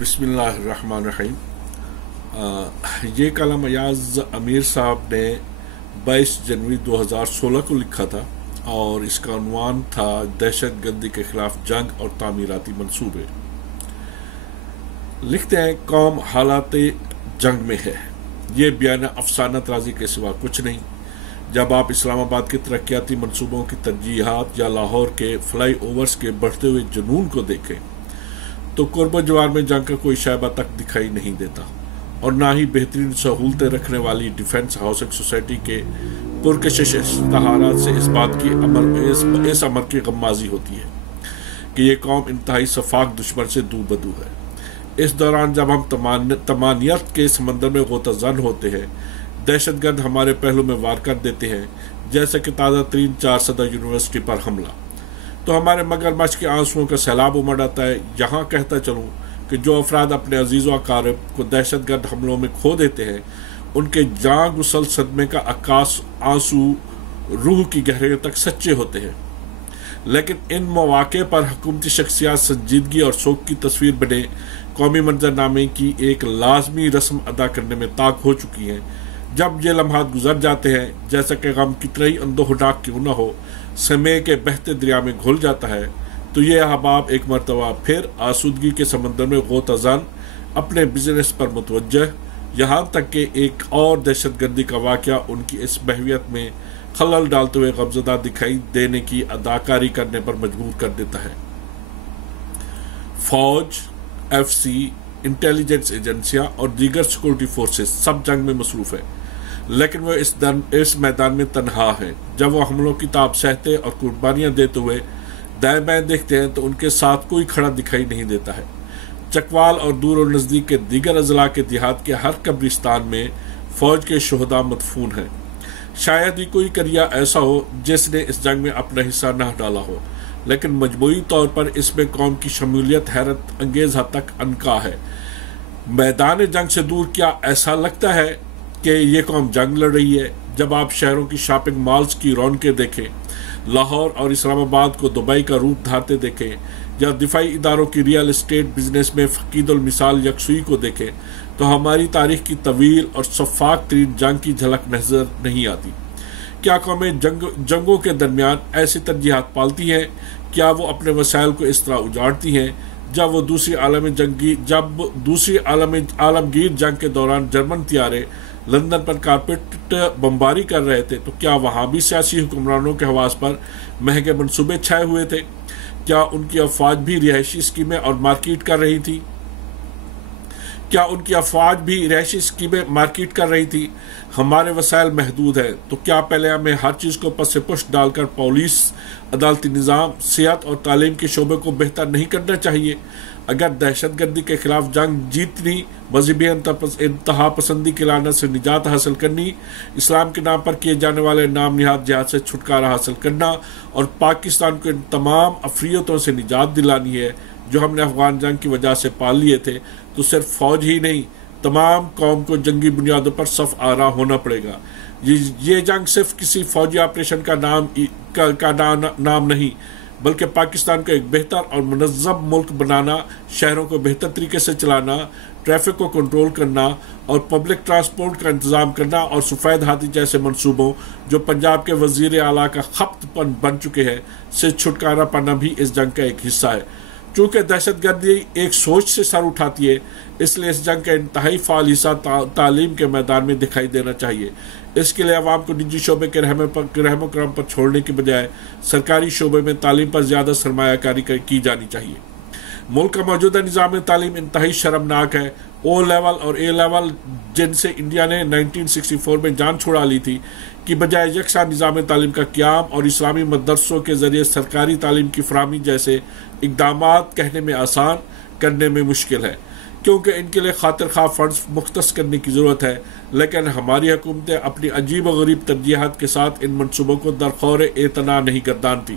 بسم اللہ الرحمن الرحیم۔ یہ کلام ایاز امیر صاحب نے 22 جنوری 2016 کو لکھا تھا اور اس کا عنوان تھا دہشت گردی کے خلاف جنگ اور تعمیراتی منصوبے۔ لکھتے ہیں، قوم حالات جنگ میں ہے۔ یہ بیان افسانہ طرازی کے سوا کچھ نہیں۔ جب آپ اسلام آباد کے ترقیاتی منصوبوں کی ترجیحات یا لاہور کے فلائی اوورز کے بڑھتے ہوئے جنون کو دیکھیں تو قرب و جوار میں جنگ کا کوئی شائبہ تک دکھائی نہیں دیتا، اور نہ ہی بہترین سہولتیں رکھنے والی ڈیفنس ہاؤسنگ سوسائٹی کے پرکشش اشتہارات سے اس امر کی غمازی ہوتی ہے کہ یہ قوم انتہائی شفاق دشمن سے دو بدو ہے۔ اس دوران جب ہم تمانیت کے سمندر میں غوطہ زن ہوتے ہیں، دہشت گرد ہمارے پہلو میں وار کر دیتے ہیں، جیسے کہ تازہ ترین 4 صدر یونیورسٹی پر حملہ، تو ہمارے مگرمچھ کے آنسوؤں کا سیلاب امڑ آتا ہے۔ یہاں کہتا چلوں کہ جو افراد اپنے عزیز و اقارب کو دہشت گرد حملوں میں کھو دیتے ہیں، ان کے جاں گسل صدمے کا عکاس آنسو روح کی گہرائیوں تک سچے ہوتے ہیں، لیکن ان مواقع پر حکومتی شخصیات سنجیدگی اور شوق کی تصویر بنے قومی منظر نامے کی ایک لازمی رسم ادا کرنے میں طاق ہو چکی ہیں۔ جب یہ لمحات گزر جاتے ہیں، جیسا کہ غم کتنا ہی اندوہناک کیوں نہ ہو سمے کے بہتے دریا میں گھل جاتا ہے، تو یہ احباب ایک مرتبہ پھر آسودگی کے سمندر میں غوطہ زن اپنے بزنس پر متوجہ، یہاں تک کہ ایک اور دہشت گردی کا واقعہ ان کی اس بحویت میں خلل ڈالتے ہوئے غمزدہ دکھائی دینے کی اداکاری کرنے پر مجبور کر دیتا ہے۔ فوج، ایف سی، انٹیلیجنس ایجنسیاں اور دیگر سیکورٹی فورسز سب جنگ میں مصروف ہیں، لیکن وہ اس میدان میں تنہا ہیں۔ جب وہ حملوں کی تاب سہتے اور قربانیاں دیتے ہوئے دائیں بائیں دیکھتے ہیں تو ان کے ساتھ کوئی کھڑا دکھائی نہیں دیتا ہے۔ چکوال اور دور و نزدیک کے دیگر اضلاع کے دیہات کے ہر قبرستان میں فوج کے شہداء مدفون ہیں۔ شاید ہی کوئی کریا ایسا ہو جس نے اس جنگ میں اپنا حصہ نہ ڈالا ہو، لیکن مجموعی طور پر اس میں قوم کی شمولیت حیرت انگیز حد تک عنقا ہے۔ میدان جنگ سے دور کیا ایسا لگتا ہے کہ یہ قوم جنگ لڑ رہی ہے؟ جب آپ شہروں کی شاپنگ مالز کی رونقیں دیکھیں، لاہور اور اسلام آباد کو دبئی کا روپ دھارتے دیکھیں، یا دفاعی اداروں کی ریئل اسٹیٹ بزنس میں فقید المثال یکسوئی کو دیکھیں، تو ہماری تاریخ کی طویل اور شفاف ترین جنگ کی جھلک نظر نہیں آتی۔ کیا قومیں جنگوں کے درمیان ایسی ترجیحات پالتی ہیں؟ کیا وہ اپنے وسائل کو اس طرح اجاڑتی ہیں؟ جب دوسری عالمگیر جنگ کے دوران جرمن طیارے لندن پر کارپیٹ بمباری کر رہے تھے، تو کیا وہاں بھی سیاسی حکمرانوں کے حواس پر مہنگے منصوبے چھائے ہوئے تھے؟ کیا ان کی افواج بھی رہائشی اسکیمیں اور مارکیٹ کر رہی تھی؟ ہمارے وسائل محدود ہیں، تو کیا پہلے ہمیں ہر چیز کو پس پشت ڈال کر پولیس، عدالتی نظام، صحت اور تعلیم کے شعبے کو بہتر نہیں کرنا چاہیے؟ اگر دہشت گردی کے خلاف جنگ جیتنی، مذہبی انتہا پسندی کی لعنت سے نجات حاصل کرنی، اسلام کے نام پر کیے جانے والے نام نہاد جہاد سے چھٹکارا حاصل کرنا اور پاکستان کو ان تمام افریتوں سے نجات دلانی ہے جو ہم نے افغان جنگ کی وجہ سے پال لیے تھے، تو صرف فوج ہی نہیں، تمام قوم کو جنگی بنیادوں پر صف آرا ہونا پڑے گا۔ یہ جنگ صرف کسی فوجی آپریشن کا نام نہیں، بلکہ پاکستان کو ایک بہتر اور منظم ملک بنانا، شہروں کو بہتر طریقے سے چلانا، ٹریفک کو کنٹرول کرنا اور پبلک ٹرانسپورٹ کا انتظام کرنا اور سفید ہاتھی جیسے منصوبوں جو پنجاب کے وزیر اعلیٰ کا خپت بن چکے ہیں سے چھٹکارا پانا بھی اس جنگ کا ایک حصہ ہے۔ چونکہ دہشت گردی ایک سوچ سے سر اٹھاتی ہے، اس لیے اس جنگ کا انتہائی فعال حصہ تعلیم کے میدان میں دکھائی دینا چاہیے۔ اس کے لیے عوام کو نجی شعبے کے رحم و کرم پر چھوڑنے کی بجائے سرکاری شعبے میں تعلیم پر زیادہ سرمایہ کاری کی جانی چاہیے۔ ملک کا موجودہ نظام تعلیم انتہائی شرمناک ہے۔ او لیول اور اے لیول، جن سے انڈیا نے 1964 میں جان چھڑا لی تھی، کی بجائے یکساں نظام تعلیم کا قیام اور اسلامی مدرسوں کے ذریعے سرکاری تعلیم کی فراہمی جیسے اقدامات کہنے میں آسان، کرنے میں مشکل ہے، کیونکہ ان کے لیے خاطر خواہ فنڈز مختص کرنے کی ضرورت ہے، لیکن ہماری حکومتیں اپنی عجیب و غریب ترجیحات کے ساتھ ان منصوبوں کو درخور اعتنا نہیں گردانتی۔